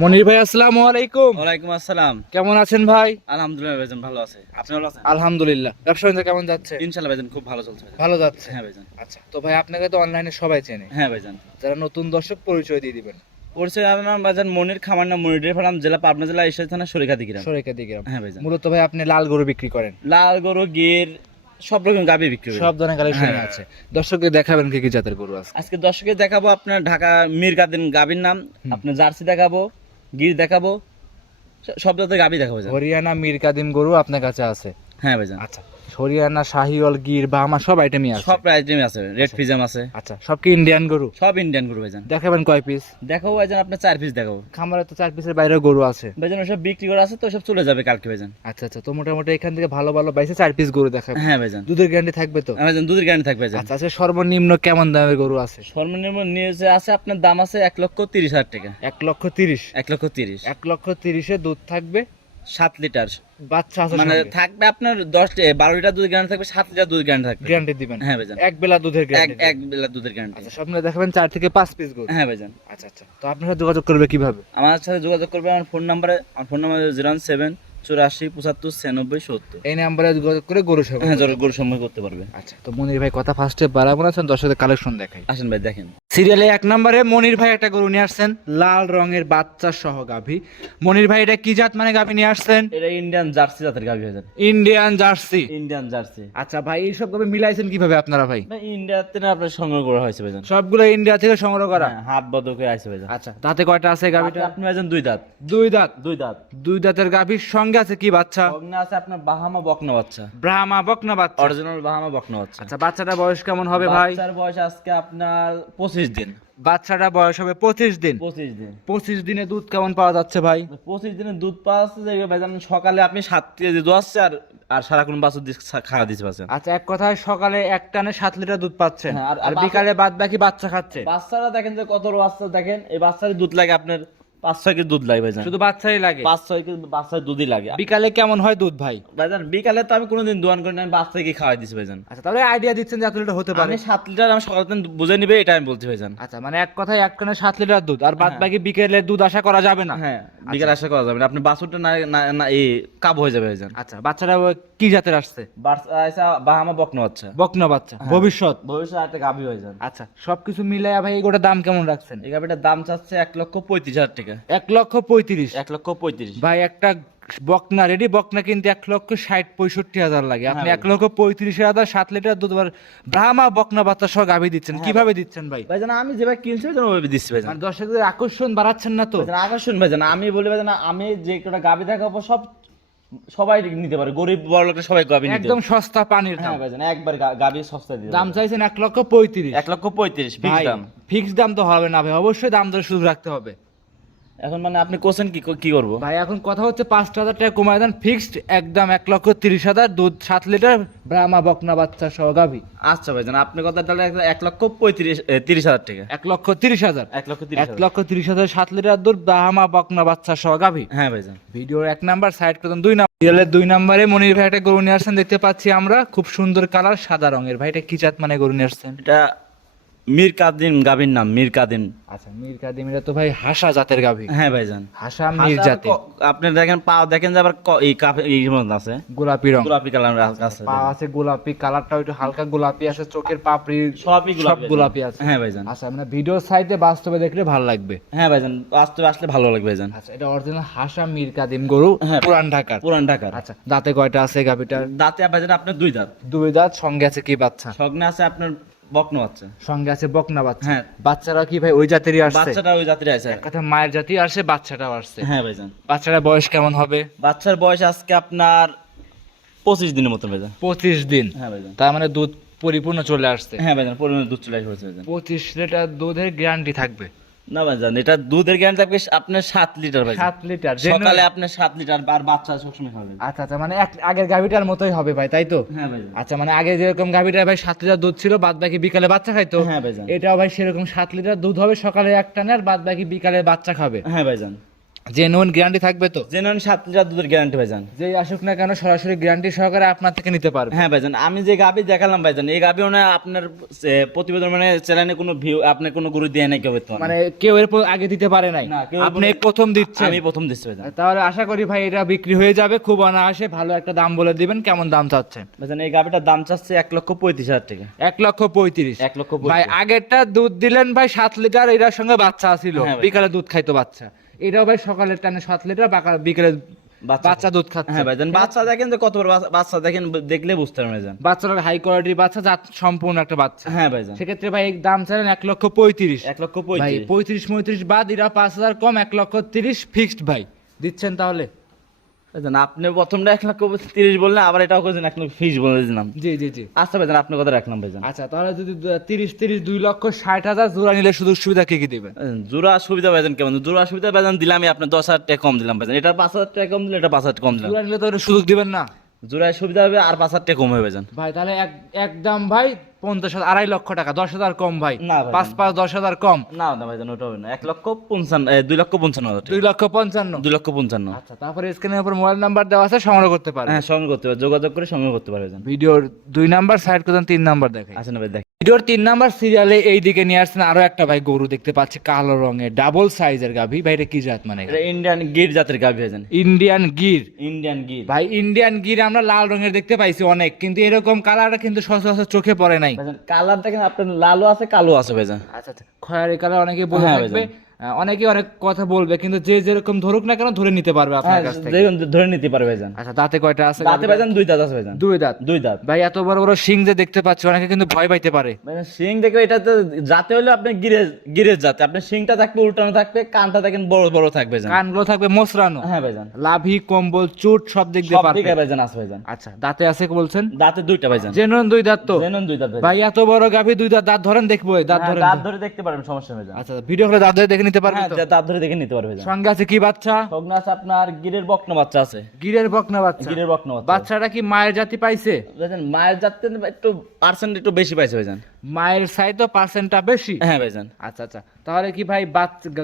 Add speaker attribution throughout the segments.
Speaker 1: মনির ভাই আসসালামু আলাইকুম।
Speaker 2: ওয়ালাইকুম আসসালাম।
Speaker 1: কেমন আছেন ভাই?
Speaker 2: আলহামদুলিল্লাহ ভাইজান ভালো আছে। আপনি ভালো আছেন?
Speaker 1: আলহামদুলিল্লাহ। ব্যবসা বাণিজ্য কেমন যাচ্ছে?
Speaker 2: ইনশাআল্লাহ ভাইজান খুব ভালো চলছে
Speaker 1: ভালো যাচ্ছে?
Speaker 2: হ্যাঁ ভাইজান।
Speaker 1: আচ্ছা তো ভাই আপনাকে তো অনলাইনে সবাই চেনে।
Speaker 2: হ্যাঁ ভাইজান।
Speaker 1: যারা নতুন দর্শক পরিচয় দিয়ে দিবেন।
Speaker 2: পরিচয় আমার ভাইজান মনির খামার নাম মনির ডেয়ারি ফার্ম জেলা পাবনা জেলা ঈশ্বর থানা সরিকাদি গ্রাম।
Speaker 1: সরেকা দিকে
Speaker 2: হ্যাঁ ভাইজান।
Speaker 1: মূলত ভাই আপনি লাল গরু বিক্রি করেন।
Speaker 2: লাল গরু গির সব রকম গাবি বিক্রি
Speaker 1: সব ধরনের কালেকশন
Speaker 2: হ্যাঁ।
Speaker 1: আছে। দর্শককে দেখাবেন কি কি জাতের গরু আছে।
Speaker 2: আজকে দর্শকে দেখাবো আপনার ঢাকা মীর কাদিন গাবির নাম। আপনার জার্সি দেখাবো। গির দেখাবো সব জাতের গাবি দেখাবো
Speaker 1: হরিয়ানা মির কাদিম গরু আপনার কাছে আছে।
Speaker 2: হ্যাঁ ভাইজান।
Speaker 1: আচ্ছা। হরিয়ানা শাহিওয়াল গির বাহামা সব আইটেমই আছে।
Speaker 2: সব আইটেম আছে। রেড ফিজাম আছে।
Speaker 1: আচ্ছা সব কি ইন্ডিয়ান গরু?
Speaker 2: সব ইন্ডিয়ান গরু ভাইজান।
Speaker 1: দেখাবেন কয় পিস
Speaker 2: দেখাবো ভাইজান আপনার চার পিস দেখাবো।
Speaker 1: খামারে তো চার পিসের বাইরেও গরু আছে।
Speaker 2: ভাইজান ওসব বিক্রি করা আছে তো সব চলে যাবে কালকে ভাইজান।
Speaker 1: আচ্ছা আচ্ছা তো মোটামুটি এখান থেকে ভালো ভালো বাইসে চার পিস গরু দেখাবেন
Speaker 2: হ্যাঁ ভাইজান।
Speaker 1: দুধের গ্যারান্টি থাকবে তো?
Speaker 2: ভাইজান দুধের গ্যারান্টি থাকবে ভাইজান।
Speaker 1: আচ্ছা আচ্ছা সর্বনিম্ন কেমন দামের গরু আছে?
Speaker 2: সর্বনিম্ন নিয়েছে আছে আপনার দাম আছে এক লক্ষ তিরিশ হাজার টাকা।
Speaker 1: এক লক্ষ তিরিশ।
Speaker 2: এক লক্ষ তিরিশ।
Speaker 1: এক লক্ষ তিরিশে দুধ থাকবে
Speaker 2: সাত লিটার।
Speaker 1: বাচ্চা আছে
Speaker 2: মানে থাকবে আপনার দশ বারো লিটার দুধ গ্যারান্টি থাকবে সাত লিটার দুধ গ্যারান্টি থাকবে।
Speaker 1: গ্যারান্টি দিবেন।
Speaker 2: হ্যাঁ ভাইজান।
Speaker 1: এক বেলা দুধের
Speaker 2: এক
Speaker 1: গ্যারান্টি
Speaker 2: এক বেলা দুধের গ্যারান্টি
Speaker 1: আচ্ছা স্বপ্নে দেখাবেন চার থেকে পাঁচ পিস গরু
Speaker 2: হ্যাঁ ভাইজান।
Speaker 1: আচ্ছা আচ্ছা। তো আপনার সাথে যোগাযোগ করবে কীভাবে?
Speaker 2: আমার সাথে যোগাযোগ করবে আমার ফোন নাম্বারে আমার ফোন নাম্বার জিরো সেভেন চুরাশি পঁচাত্তর ছিয়ানব্বই সত্তর।
Speaker 1: এই নাম্বারে যোগাযোগ করে গরু সেবা
Speaker 2: হ্যাঁ গরু সময় করতে পারবে।
Speaker 1: আচ্ছা তো মনির ভাই কথা ফার্স্টে বাড়াবো না দর্শকের কালেকশন দেখাই।
Speaker 2: আসেন ভাই দেখেন।
Speaker 1: সিরিয়ালে এক নম্বরে মনির ভাই একটা গরু নিয়ে আসছেন লাল রঙের বাচ্চা সহ গাভী। মনির ভাই এটা কি জাত মানে গাভী নিয়ে আসছেন?
Speaker 2: এটা ইন্ডিয়ান জার্সি জাতের গাভি ভাইজান
Speaker 1: ইন্ডিয়ান জার্সি
Speaker 2: ইন্ডিয়ান জার্সি
Speaker 1: আচ্ছা ভাই এইসব গাভী মিলাইছেন কীভাবে আপনারা ভাই?
Speaker 2: ভাই ইন্ডিয়াতে না আপনার সংগ্রহ করা হয়েছে ভাইজান
Speaker 1: সবগুলো ইন্ডিয়া থেকে সংগ্রহ করা?
Speaker 2: হ্যাঁ, হাত বদল করে আসছে ভাইজান
Speaker 1: আচ্ছা দাঁতে কয়টা আছে গাভীটা?
Speaker 2: আপনি ভাইজান দুই দাঁত।
Speaker 1: দুই দাঁত।
Speaker 2: দুই দাঁত।
Speaker 1: দুই দাঁতের গাভীর সঙ্গে আছে কি বাচ্চা?
Speaker 2: অগ্নে আছে আপনার বাহামা বকনা বাচ্চা।
Speaker 1: ব্রাহ্মা বকনা বাচ্চা।
Speaker 2: অরিজিনাল বাহামা বকনা বাচ্চা।
Speaker 1: আচ্ছা বাচ্চাটা বয়স কেমন হবে ভাই?
Speaker 2: বাচ্চার বয়স আজকে আপনার পঁচিশ দিন।
Speaker 1: বাচ্চাটা বয়স হবে পঁচিশ দিন।
Speaker 2: পঁচিশ দিন।
Speaker 1: পঁচিশ দিনে দুধ কেমন পাওয়া যাচ্ছে ভাই?
Speaker 2: পঁচিশ দিনের দুধ পাওয়া যাচ্ছে যে ভাইজান সকালে আপনি সাত কেজি আসছে আর আর সারাক্ষণ বাছুর খাওয়া দিতে পারছেন
Speaker 1: আচ্ছা এক কথায় সকালে এক টানে সাত লিটার দুধ পাচ্ছেন।
Speaker 2: হ্যাঁ, আর-
Speaker 1: বিকালে বাদ বাকি বাচ্চা খাচ্ছে।
Speaker 2: বাচ্চারা দেখেন যে কত বাচ্চা দেখেন এই বাচ্চারই দুধ লাগে আপনার পাঁচ ছয় কেজি দুধ লাগে ভাইজান।
Speaker 1: শুধু বাচ্চাই লাগে।
Speaker 2: পাঁচ ছয় কেজি বাচ্চার দুধই লাগে।
Speaker 1: বিকালে কেমন হয় দুধ ভাই?
Speaker 2: ভাইজান বিকালে তো আমি কোনোদিন দোয়ান করি না আমি বাচ্চাকে খাওয়াই দিছি ভাইজান।
Speaker 1: আচ্ছা তাহলে আইডিয়া দিচ্ছেন যে এত লিটার হতে পারে।
Speaker 2: আমি সাত লিটার আমি সকালে বুঝে নিবে এটা আমি বলছি ভাইজান।
Speaker 1: আচ্ছা মানে এক কথায় এক সাত লিটার দুধ আর বাদ বাকি বিকেলে দুধ আশা করা যাবে না।
Speaker 2: হ্যাঁ বিকালে আশা করা যাবে না। আপনি বাছুরটা না না- এই কাবু হয়ে যাবে ভাইজান।
Speaker 1: আচ্ছা বাচ্চারা কি জাতের আসছে?
Speaker 2: বাচ্চা বাহামা বকনা বাচ্চা।
Speaker 1: বকনা বাচ্চা ভবিষ্যৎ।
Speaker 2: ভবিষ্যৎ একটা গাভী হয়ে যান
Speaker 1: আচ্ছা সবকিছু মিলাইয়া ভাই এগুলোর দাম কেমন রাখছেন?
Speaker 2: এই গাভীটার দাম চাচ্ছে এক লক্ষ পঁয়ত্রিশ হাজার টাকা।
Speaker 1: এক লক্ষ পঁয়ত্রিশ।
Speaker 2: এক লক্ষ পঁয়ত্রিশ।
Speaker 1: ভাই একটা বকনা রেডি বকনা কিন্তু এক লক্ষ ষাট পঁয়ষট্টি হাজার লাগে। আপনি
Speaker 2: হ্যাঁ
Speaker 1: এক লক্ষ পঁয়ত্রিশ হাজার সাত লিটার দুধ ব্রাহ্মা বকনা বাচ্চা সহ গাভী দিচ্ছেন।
Speaker 2: হ্যাঁ।
Speaker 1: কীভাবে দিচ্ছেন ভাই?
Speaker 2: ভাইজান আমি যেভাবে কিনছি ভাইজান ওইভাবে দিচ্ছি ভাইজান।
Speaker 1: মানে দর্শকদের আকর্ষণ বাড়াচ্ছেন না তো?
Speaker 2: আকর্ষণ ভাইজান আমি বলি ভাইজান আমি যে কটা গাভী দেখাবো সব সবাই নিতে পারে। গরিব বড় লোকের সবাই নিতে
Speaker 1: একদম সস্তা পানির দাম।
Speaker 2: হ্যাঁ একবার গা- সস্তা দিয়ে
Speaker 1: দাম চাইছেন এক লক্ষ পঁয়ত্রিশ।
Speaker 2: এক লক্ষ পঁয়ত্রিশ ফিক্স দাম।
Speaker 1: ফিক্স দাম তো হবে না ভাই অবশ্যই দাম দর শুধু রাখতে হবে।
Speaker 2: এখন মানে আপনি কোশ্চেন কি কি করব?
Speaker 1: ভাই এখন কথা হচ্ছে পাঁচটা হাজার টাকা কমায় দেন ফিক্সড একদম এক লক্ষ তিরিশ হাজার দুধ সাত লিটার ব্রাহ্মা বকনা বাচ্চা সহ গাভী।
Speaker 2: আচ্ছা ভাইজান আপনি কথা তাহলে এক- লক্ষ পঁয়ত্রিশ তিরিশ হাজার টাকা।
Speaker 1: এক লক্ষ তিরিশ হাজার।
Speaker 2: এক লক্ষ তিরিশ
Speaker 1: এক। লক্ষ তিরিশ হাজার সাত লিটার দুধ ব্রাহ্মা বকনা বাচ্চা সহ গাভী।
Speaker 2: হ্যাঁ ভাইজান।
Speaker 1: ভিডিওর এক নাম্বার সাইড করতেন দুই নাম্বার। সিরিয়ালের দুই নাম্বারে মনির ভাই একটা গরু নিয়ে আসছেন দেখতে পাচ্ছি আমরা খুব সুন্দর কালার সাদা রঙের। ভাই এটা কি জাত মানে গরু নিয়ে আসছেন?
Speaker 2: এটা মীর কাদিন গাভীর নাম মীর কাদিন
Speaker 1: আচ্ছা মীর কাদিম এটা তো ভাই হাসা জাতের গাভী।
Speaker 2: হ্যাঁ ভাইজান।
Speaker 1: হাসা মীর জাতি।
Speaker 2: আপনি দেখেন পা দেখেন যে আবার এই এই আছে।
Speaker 1: গোলাপি রং
Speaker 2: গোলাপি কালার আছে
Speaker 1: পা আছে গোলাপি কালারটা একটু হালকা গোলাপি আছে চোখের পাপড়ি
Speaker 2: সবই গোলাপি
Speaker 1: গোলাপি আছে।
Speaker 2: হ্যাঁ ভাইজান।
Speaker 1: আচ্ছা মানে ভিডিও সাইডে বাস্তবে দেখলে ভালো লাগবে।
Speaker 2: হ্যাঁ ভাইজান বাস্তবে আসলে ভালো লাগবে ভাইজান।
Speaker 1: আচ্ছা এটা অরিজিনাল হাসা মীর কাদিম গরু
Speaker 2: হ্যাঁ।
Speaker 1: পুরান ঢাকার।
Speaker 2: পুরান ঢাকার।
Speaker 1: আচ্ছা দাঁতে কয়টা আছে গাভিটার?
Speaker 2: দাঁতে ভাইজান আপনার দুই দাঁত।
Speaker 1: দুই দাঁত সঙ্গে আছে কি বাচ্চা?
Speaker 2: সগ্নে আছে আপনার বকনো বাচ্চা।
Speaker 1: সঙ্গে আছে বকনা বাচ্চা।
Speaker 2: হ্যাঁ।
Speaker 1: বাচ্চারা কি ভাই ওই জাতেরই আসছে?
Speaker 2: বাচ্চাটা ওই
Speaker 1: আসছে। কথা মায়ের জাতি আসছে বাচ্চাটাও আসছে।
Speaker 2: হ্যাঁ ভাইজান।
Speaker 1: বাচ্চাটার বয়স কেমন হবে?
Speaker 2: বাচ্চার বয়স আজকে আপনার পঁচিশ দিনের মতো ভাইজান।
Speaker 1: পঁচিশ দিন।
Speaker 2: হ্যাঁ ভাইজান।
Speaker 1: তার মানে দুধ পরিপূর্ণ চলে আসছে।
Speaker 2: হ্যাঁ ভাইজান পরিপূর্ণ দুধ চলে আসবে
Speaker 1: পঁচিশ লিটার দুধের গ্যারান্টি থাকবে।
Speaker 2: না ভাইজান এটা দুধের থাকবে আপনার সাত লিটার ভাই
Speaker 1: সাত লিটার
Speaker 2: সকালে আপনার সাত লিটার আর বাচ্চা সবসময় খাবে
Speaker 1: আচ্ছা আচ্ছা মানে এক আগের গাভিটার মতোই হবে ভাই তাই তো?
Speaker 2: হ্যাঁ
Speaker 1: আচ্ছা মানে আগে যেরকম গাভিটার ভাই সাত লিটার দুধ ছিল বাদ বাকি বিকালে বাচ্চা খাইতো
Speaker 2: হ্যাঁ ভাইজান।
Speaker 1: এটাও ভাই সেরকম সাত লিটার দুধ হবে সকালে এক টানে আর বাদ বাকি বিকালে বাচ্চা খাবে।
Speaker 2: হ্যাঁ ভাইজান।
Speaker 1: জেনুইন গ্যারান্টি থাকবে তো?
Speaker 2: জেনুইন সাত লিটার দুধের গ্যারান্টি ভাইজান।
Speaker 1: যেই আসুক না কেন সরাসরি গ্যারান্টি সহকারে আপনার থেকে নিতে পারবে।
Speaker 2: হ্যাঁ ভাইজান আমি যে গাবি দেখালাম ভাইজান এই গাবি মানে আপনার প্রতিবেদন মানে চ্যানেলে কোনো ভিউ কোনো গুরু দিয়ে নাই কেউ
Speaker 1: মানে কেউ এর আগে দিতে পারে নাই। আপনি প্রথম দিচ্ছেন।
Speaker 2: আমি প্রথম দিচ্ছি ভাইজান।
Speaker 1: তাহলে আশা করি ভাই এটা বিক্রি হয়ে যাবে খুব অনায়াসে ভালো একটা দাম বলে দিবেন কেমন দাম চাচ্ছেন?
Speaker 2: ভাইজান এই গাবিটার দাম চাচ্ছে এক লক্ষ পঁয়ত্রিশ হাজার টাকা।
Speaker 1: এক লক্ষ পঁয়ত্রিশ।
Speaker 2: এক লক্ষ
Speaker 1: ভাই আগেরটা দুধ দিলেন ভাই সাত লিটার এটার সঙ্গে বাচ্চা ছিল।
Speaker 2: হ্যাঁ
Speaker 1: বিকালে দুধ খাইতো বাচ্চা। এটাও ভাই সকালের টানে সাত লিটার বাকা- বিকেলে
Speaker 2: বাচ্চা-
Speaker 1: দুধ খাচ্ছে।
Speaker 2: হ্যাঁ। ভাইজান বাচ্চা দেখেন যে কত বড় বাচ্চা- দেখেন দেখলে বুঝতে পারবেন যান
Speaker 1: বাচ্চাটা হাই কোয়ালিটির বাচ্চা জাত সম্পূর্ণ একটা বাচ্চা।
Speaker 2: হ্যাঁ ভাইজান।
Speaker 1: সেক্ষেত্রে ভাই দাম চাইলেন এক লক্ষ পঁয়ত্রিশ।
Speaker 2: এক লক্ষ পঁয়ত্রিশ।
Speaker 1: পঁয়ত্রিশ পঁয়ত্রিশ বাদ এরা পাঁচ হাজার কম এক লক্ষ তিরিশ ফিক্সড ভাই। দিচ্ছেন তাহলে?
Speaker 2: আপনি প্রথমটা এক লক্ষ তিরিশ বললেন আবার এটাও করেছেন এক লক্ষ ফিস বলে দিলাম।
Speaker 1: জি জি জি।
Speaker 2: আচ্ছা ভাইজান আপনার কথা রাখলাম ভাইজান।
Speaker 1: আচ্ছা তাহলে যদি তিরিশ তিরিশ দুই লক্ষ ষাট হাজার জোড়া নিলে সুযোগ সুবিধা কি কি দেবেন?
Speaker 2: জোড়া সুবিধা ভাইজান কেমন? জোড়া সুবিধা ভাইজান দিলাম আপনার দশ হাজার টাকা কম দিলাম ভাইজান। এটা পাঁচ হাজার টাকা কম দিলে এটা পাঁচ হাজার কম দিলাম।
Speaker 1: জোড়া নিলে তো সুযোগ দিবেন না।
Speaker 2: জোড়ায় সুবিধা হবে আর পাঁচ হাজার কম হবে যান
Speaker 1: ভাই তাহলে এক একদম ভাই পঞ্চাশ হাজার আড়াই লক্ষ টাকা দশ হাজার কম ভাই।
Speaker 2: না
Speaker 1: পাঁচ পাঁচ দশ হাজার কম।
Speaker 2: না না ভাই ওটা হবে না। এক লক্ষ পঞ্চান্ন দুই লক্ষ পঞ্চান্ন হাজার
Speaker 1: দুই লক্ষ পঞ্চান্ন।
Speaker 2: দুই লক্ষ পঞ্চান্ন।
Speaker 1: আচ্ছা তারপরে স্ক্রিনের উপর মোবাইল নাম্বার দেওয়া আছে সংগ্রহ করতে পারে
Speaker 2: হ্যাঁ সংগ্রহ করতে পারে যোগাযোগ করে সংগ্রহ করতে পারবে
Speaker 1: ভিডিওর দুই নাম্বার সাইড করে তিন নাম্বার দেখাই।
Speaker 2: আসেন ভাই দেখ
Speaker 1: ভিডিওর তিন নাম্বার সিরিয়ালে এই দিকে নিয়ে আসছেন আরও একটা ভাই গরু দেখতে পাচ্ছি কালো রঙের ডাবল সাইজের গাভী। ভাই এটা কি জাত মানে?
Speaker 2: এটা ইন্ডিয়ান গির জাতের গাভী আছেন
Speaker 1: ইন্ডিয়ান গির।
Speaker 2: ইন্ডিয়ান গির।
Speaker 1: ভাই ইন্ডিয়ান গির আমরা লাল রঙের দেখতে পাইছি অনেক কিন্তু এরকম কালার কিন্তু সচরাচর চোখে পড়ে নাই।
Speaker 2: কালার দেখেন আপনার লালও আছে কালো আছে ভাইজান
Speaker 1: আচ্ছা আচ্ছা খয়ারি কালার অনেকে বলে
Speaker 2: হ্যাঁ,
Speaker 1: থাকবে। অনেকে অনেক কথা বলবে কিন্তু যে যেরকম ধরুক না কেন ধরে নিতে পারবে আপনার
Speaker 2: হ্যাঁ
Speaker 1: কাছ থেকে।
Speaker 2: দেখুন ধরে নিতে পারবে ভাইজান।
Speaker 1: আচ্ছা দাঁতে কয়টা আছে?
Speaker 2: দাঁতে ভাইজান দুই দাঁত আছে ভাইজান।
Speaker 1: দুই দাঁত।
Speaker 2: দুই দাঁত।
Speaker 1: ভাই এত বড় বড় শিং যে দেখতে পাচ্ছি অনেকে কিন্তু ভয় পাইতে পারে।
Speaker 2: ভাইজান শিং দেখবে এটা তো জাতে হলে আপনি গিরেজ গিরেজ জাতে। আপনার শিংটা থাকবে উল্টানো থাকবে কানটা দেখেন বড় বড় থাকবে ভাইজান
Speaker 1: কানগুলো থাকবে মোসরানো।
Speaker 2: হ্যাঁ ভাইজান।
Speaker 1: লাভি কম্বল চুট সব দিক দিয়ে
Speaker 2: সব
Speaker 1: পারবে
Speaker 2: দিকে ভাইজান আছে ভাইজান।
Speaker 1: আচ্ছা দাঁতে আছে কি বলছেন?
Speaker 2: দাঁতে দুইটা ভাইজান।
Speaker 1: জেনুইন দুই দাঁত তো।
Speaker 2: জেনুন দুই দাঁত
Speaker 1: ভাই এত বড় গাভি দুই দাঁত দাঁত ধরেন দেখব দাঁত
Speaker 2: হ্যাঁ,
Speaker 1: ধরেন
Speaker 2: দাঁত ধরে দেখতে পারবেন সমস্যা নেই ভাইজান।
Speaker 1: আচ্ছা ভিডিও করে দাঁত ধরে দেখে নিতে পারবে
Speaker 2: হ্যাঁ
Speaker 1: তো?
Speaker 2: দাঁত ধরে দেখে নিতে পারবে
Speaker 1: সঙ্গে আছে কি বাচ্চা?
Speaker 2: সগ্ন আছে আপনার গিরের বকনা বাচ্চা আছে।
Speaker 1: গিরের বকনা বাচ্চা।
Speaker 2: গিরের বকনা বাচ্চা।
Speaker 1: বাচ্চাটা কি মায়ের জাতি পাইছে?
Speaker 2: ভাইজান মায়ের জাতে একটু পার্সেন্ট একটু বেশি পাইছে ভাইজান।
Speaker 1: মায়ের সাই তো পার্সেন্টটা বেশি।
Speaker 2: হ্যাঁ ভাইজান।
Speaker 1: আচ্ছা আচ্ছা। তাহলে কি ভাই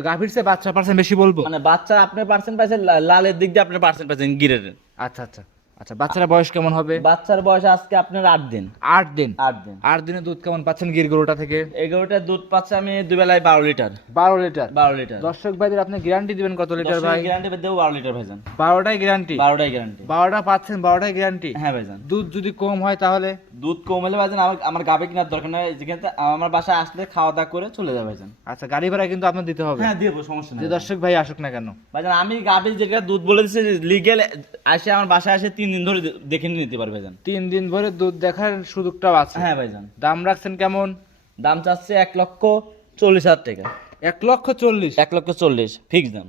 Speaker 1: গাভীর চেয়ে বাচ্চা পার্সেন্ট বেশি বলব?
Speaker 2: মানে বাচ্চা আপনি পার্সেন্ট পাইছে লালের দিক দিয়ে আপনি পার্সেন্ট পাইছেন গিরের।
Speaker 1: আচ্ছা আচ্ছা। আচ্ছা বাচ্চারা বয়স কেমন হবে?
Speaker 2: বাচ্চার বয়স আজকে আপনার আট দিন।
Speaker 1: আট দিন?
Speaker 2: আট দিন।
Speaker 1: আট দিনে দুধ কেমন পাচ্ছেন গির গরুটা থেকে?
Speaker 2: এগারোটার দুধ পাচ্ছে আমি দুই বেলায় বারো লিটার।
Speaker 1: বারো লিটার?
Speaker 2: বারো লিটার।
Speaker 1: দর্শক ভাইদের আপনি গ্যারান্টি দিবেন কত লিটার ভাই?
Speaker 2: গ্যারান্টি দেবো বারো লিটার ভাইজান।
Speaker 1: বারোটাই গ্যারান্টি
Speaker 2: বারোটাই গ্যারান্টি
Speaker 1: বারোটা পাচ্ছেন বারোটাই গ্যারান্টি
Speaker 2: হ্যাঁ ভাইজান।
Speaker 1: দুধ যদি কম হয় তাহলে?
Speaker 2: দুধ কম হলে ভাইজান আমার আমার গাবে কেনার দরকার নয় যেখানে আমার বাসায় আসলে খাওয়া দাওয়া করে চলে যাবে ভাইজান।
Speaker 1: আচ্ছা গাড়ি ভাড়া কিন্তু আপনার দিতে হবে।
Speaker 2: হ্যাঁ দেবো সমস্যা নেই
Speaker 1: দর্শক ভাই আসুক না কেন।
Speaker 2: ভাইজান আমি গাবে যেটা দুধ বলে দিচ্ছি লিগেল আসে আমার বাসায় আসে তিন দিন ধরে দেখে নিতে পারবে ভাইজান।
Speaker 1: তিন দিন ধরে দুধ দেখার সুযোগটাও আছে।
Speaker 2: হ্যাঁ ভাইজান।
Speaker 1: দাম রাখছেন কেমন?
Speaker 2: দাম চাচ্ছে এক লক্ষ চল্লিশ হাজার টাকা।
Speaker 1: এক লক্ষ চল্লিশ?
Speaker 2: এক লক্ষ চল্লিশ ফিক্স দাম।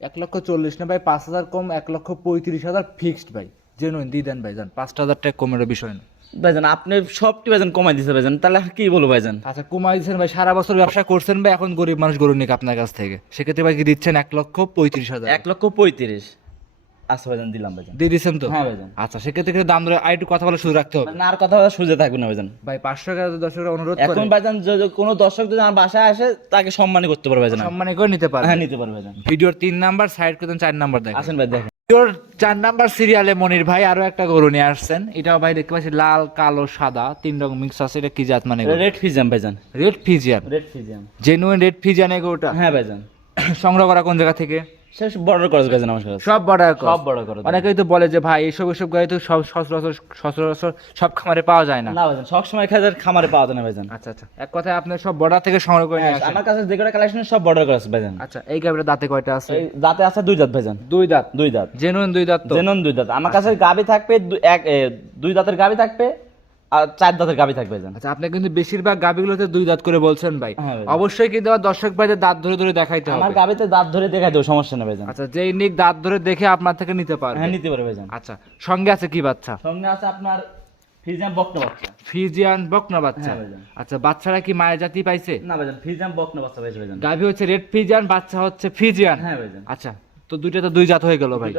Speaker 1: এক লক্ষ চল্লিশ না ভাই পাঁচ হাজার কম এক লক্ষ পঁয়ত্রিশ হাজার ফিক্সড ভাই। জেনুইন দিয়ে দেন ভাই যান পাঁচটা হাজার টাকা কমের বিষয় না।
Speaker 2: ভাইজান আপনি সবটি ভাইজান কমাই দিতে ভাইজান। তাহলে কি বলব ভাইজান?
Speaker 1: আচ্ছা কমাই দিচ্ছেন ভাই সারা বছর ব্যবসা করছেন ভাই এখন গরিব মানুষ গরু নিক আপনার কাছ থেকে। সেক্ষেত্রে ভাই কি দিচ্ছেন এক লক্ষ পঁয়ত্রিশ হাজার?
Speaker 2: এক লক্ষ পঁয়ত্রিশ। আচ্ছা ভাইজান দিলাম ভাইজান।
Speaker 1: দিয়ে দিচ্ছেন তো?
Speaker 2: হ্যাঁ ভাইজান।
Speaker 1: আচ্ছা সেক্ষেত্রে কিন্তু দাম ধরে আর একটু কথা বলে শুরু রাখতে হবে।
Speaker 2: না আর কথা বলা সুযোগ থাকবে না ভাইজান।
Speaker 1: ভাই পাঁচশো টাকা দর্শকরা অনুরোধ
Speaker 2: এখন ভাইজান যদি কোনো দর্শক যদি আমার বাসায় আসে তাকে সম্মানই করতে পারবে ভাইজান।
Speaker 1: সম্মানে করে নিতে পারে
Speaker 2: হ্যাঁ নিতে পারবে ভাইজান।
Speaker 1: ভিডিওর তিন নাম্বার সাইড করতেন চার নাম্বার দেখেন।
Speaker 2: আসেন ভাই দেখেন।
Speaker 1: ভিডিওর চার নাম্বার সিরিয়ালে মনির ভাই আরও একটা গরু নিয়ে আসছেন। এটাও ভাই দেখতে পাচ্ছি লাল কালো সাদা তিন রকম মিক্স আছে। এটা কি জাত মানে
Speaker 2: রেড ফিজিয়াম ভাইজান।
Speaker 1: Red Friesian
Speaker 2: red Friesian
Speaker 1: genuine red Friesian এই গরুটা?
Speaker 2: হ্যাঁ ভাইজান।
Speaker 1: সংগ্রহ করা কোন জায়গা থেকে?
Speaker 2: বর্ডার করে ভাইজান আমার
Speaker 1: সব বর্ডার
Speaker 2: সব বড় করে
Speaker 1: অনেকেই তো বলে যে ভাই এইসব এইসব গাড়ি তো সব সচরাচর সচরাচর সব খামারে পাওয়া যায় না।
Speaker 2: না ভাইজান সব সময় খাজার খামারে পাওয়া যায় না ভাইজান।
Speaker 1: আচ্ছা আচ্ছা। এক কথায় আপনি সব বর্ডার থেকে সংগ্রহ করে নিয়ে
Speaker 2: হ্যাঁ,
Speaker 1: আসেন।
Speaker 2: আমার কাছে যে কটা কালেকশন সব বর্ডার করে আছে ভাইজান।
Speaker 1: আচ্ছা এই গাড়িটা দাঁতে কয়টা আছে?
Speaker 2: দাঁতে আছে দুই দাঁত ভাইজান।
Speaker 1: দুই দাঁত?
Speaker 2: দুই দাঁত।
Speaker 1: জেনুইন দুই দাঁত তো?
Speaker 2: জেনন দুই দাঁত। আমার কাছে গাবি থাকবে দু- এক দুই দাঁতের গাবি থাকবে। আর চার দাঁতের গাবি থাকবে
Speaker 1: আচ্ছা আপনি কিন্তু বেশিরভাগ গাবিগুলোতে দুই দাঁত করে বলছেন ভাই।
Speaker 2: হ্যাঁ
Speaker 1: অবশ্যই কিন্তু আমার দর্শক ভাইদের দাঁত ধরে ধরে দেখাইতে
Speaker 2: আমার
Speaker 1: হবে।
Speaker 2: গাবিতে দাঁত ধরে দেখাই দেবো সমস্যা নেই ভাইজান।
Speaker 1: আচ্ছা যেই নিক দাঁত ধরে দেখে আপনার থেকে নিতে পারবে।
Speaker 2: হ্যাঁ নিতে পারবে ভাইজান।
Speaker 1: আচ্ছা সঙ্গে আছে কি বাচ্চা?
Speaker 2: সঙ্গে আছে আপনার ফিজিয়াম বকনা বাচ্চা।
Speaker 1: ফিজিয়ান বকনা বাচ্চা।
Speaker 2: হ্যাঁ
Speaker 1: আচ্ছা বাচ্চারা কি মায়ের জাতি পাইছে?
Speaker 2: না ভাইজান ফিজিয়াম বকনা বাচ্চা পাইছে ভাইজান।
Speaker 1: গাভি হচ্ছে রেড ফিজিয়ান বাচ্চা হচ্ছে ফিজিয়ান।
Speaker 2: হ্যাঁ ভাইজান।
Speaker 1: আচ্ছা তো দুইটা তো দুই জাত হয়ে গেল ভাই।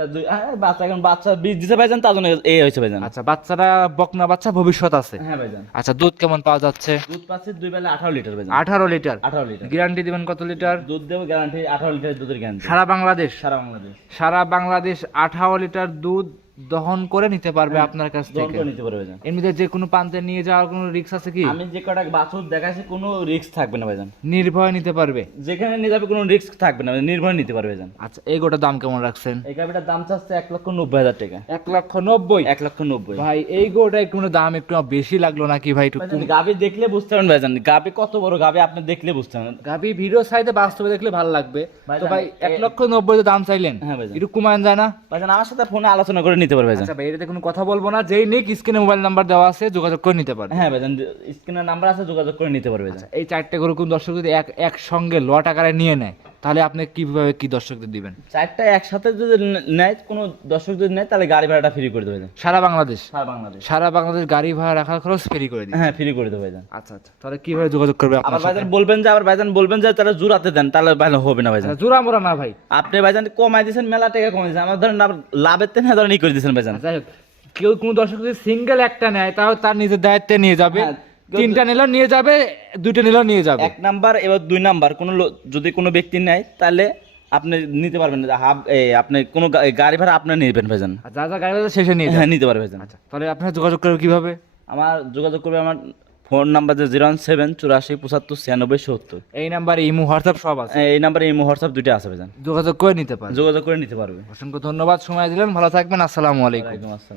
Speaker 2: বাচ্চা এখন বাচ্চা বীজ দিতে ভাইজান তার জন্য এই হয়েছে ভাইজান।
Speaker 1: আচ্ছা বাচ্চারা বকনা বাচ্চা ভবিষ্যৎ আছে।
Speaker 2: হ্যাঁ ভাইজান।
Speaker 1: আচ্ছা দুধ কেমন পাওয়া যাচ্ছে?
Speaker 2: দুধ পাচ্ছে দুই বেলা আঠারো লিটার ভাইজান।
Speaker 1: আঠারো লিটার?
Speaker 2: আঠারো লিটার।
Speaker 1: গ্যারান্টি দিবেন কত লিটার?
Speaker 2: দুধ দেবো গ্যারান্টি আঠারো লিটার দুধের গ্যারান্টি।
Speaker 1: সারা বাংলাদেশ?
Speaker 2: সারা বাংলাদেশ।
Speaker 1: সারা বাংলাদেশ আঠারো লিটার দুধ দহন করে নিতে পারবে আপনার কাছ থেকে।
Speaker 2: নিতে পারবে
Speaker 1: এমনিতে যে কোনো প্রান্তে নিয়ে যাওয়ার কোনো রিস্ক আছে কি?
Speaker 2: আমি যে কটা বাছুর দেখাচ্ছি কোনো রিস্ক থাকবে না ভাইজান।
Speaker 1: নির্ভয় নিতে পারবে?
Speaker 2: যেখানে নিয়ে যাবে কোনো রিস্ক থাকবে না নির্ভয় নিতে পারবে ভাইজান।
Speaker 1: আচ্ছা এই গোটার দাম কেমন রাখছেন?
Speaker 2: এই গাভিটার দাম চাচ্ছে এক লক্ষ নব্বই হাজার টাকা।
Speaker 1: এক লক্ষ নব্বই?
Speaker 2: এক লক্ষ নব্বই।
Speaker 1: ভাই এই গোটা একটু দাম একটু বেশি লাগল নাকি ভাই একটু
Speaker 2: গাভি দেখলে বুঝতে পারবেন ভাইজান গাভি কত বড় গাভি আপনি দেখলে বুঝতে পারবেন।
Speaker 1: গাবি ভিডিও সাইডে বাস্তবে দেখলে ভালো লাগবে। তো ভাই এক লক্ষ নব্বই দাম চাইলেন।
Speaker 2: হ্যাঁ ভাইজান।
Speaker 1: একটু কমান যায় না?
Speaker 2: ভাইজান আমার সাথে ফোনে আলোচনা করে নিতে পারবে
Speaker 1: আচ্ছা ভাই এটাতে কোনো কথা বলব না যেই নিক স্ক্রিনে মোবাইল নাম্বার দেওয়া আছে যোগাযোগ করে নিতে পারবে।
Speaker 2: হ্যাঁ ভাইজান স্ক্রিনে নাম্বার আছে যোগাযোগ করে নিতে পারবে
Speaker 1: এই চারটে গ্রুপ কোন দর্শক যদি এক একসঙ্গে লট আকারে নিয়ে নেয়? তাহলে আপনি কীভাবে কি দর্শকদের দিবেন?
Speaker 2: চারটা একসাথে যদি নেয় কোনো দর্শক যদি নেয় তাহলে গাড়ি ভাড়াটা ফ্রি করে দেবে ভাইজান
Speaker 1: সারা বাংলাদেশ?
Speaker 2: সারা বাংলাদেশ।
Speaker 1: সারা বাংলাদেশ গাড়ি ভাড়া রাখার খরচ ফ্রি করে দিন
Speaker 2: হ্যাঁ ফ্রি করে দেবে ভাইজান।
Speaker 1: আচ্ছা আচ্ছা। তাহলে কীভাবে যোগাযোগ করবে আপনার
Speaker 2: ভাইজান বলবেন যে আবার ভাইজান বলবেন যে তারা জোড়াতে দেন তাহলে ভাইজান হবে না ভাইজান।
Speaker 1: আচ্ছা, জোড়া মোড়া না ভাই।
Speaker 2: আপনি ভাইজান কমাই দিয়েছেন মেলা টাকা কমাই দিয়েছেন। আমার ধরেন লাভের তেনে ধরেন ই করে দিয়েছেন ভাইজান।
Speaker 1: যাই হোক। কেউ কোনো দর্শক যদি সিঙ্গেল একটা নেয় তাহলে তার নিজের দায়িত্বে নিয়ে যাবে।
Speaker 2: হ্যাঁ,
Speaker 1: তিনটা নিলেও নিয়ে যাবে দুইটা নিলেও নিয়ে যাবে।
Speaker 2: এক নাম্বার এবার দুই নাম্বার কোনো যদি কোনো ব্যক্তি নেয় তাহলে আপনি নিতে পারবেন না। হাফ আপনি কোনো গাড়ি ভাড়া আপনি নেবেন ভাইজান।
Speaker 1: যা যা গাড়ি আছে শেষে নিয়ে
Speaker 2: হ্যাঁ নিতে পারবে ভাইজান।
Speaker 1: আচ্ছা তাহলে আপনার যোগাযোগ করবে কীভাবে?
Speaker 2: আমার যোগাযোগ করবে আমার ফোন নাম্বার যে জিরো ওয়ান সেভেন চুরাশি পঁচাত্তর ছিয়ানব্বই সত্তর।
Speaker 1: এই নাম্বারে ইমো হোয়াটসঅ্যাপ সব আছে।
Speaker 2: এই নাম্বারে ইমো হোয়াটসঅ্যাপ দুইটা আছে ভাইজান।
Speaker 1: যোগাযোগ করে নিতে পারবে।
Speaker 2: যোগাযোগ করে নিতে পারবে।
Speaker 1: অসংখ্য ধন্যবাদ সময় দিলেন। ভালো থাকবেন। আসসালামু আলাইকুম।
Speaker 2: আসসালাম।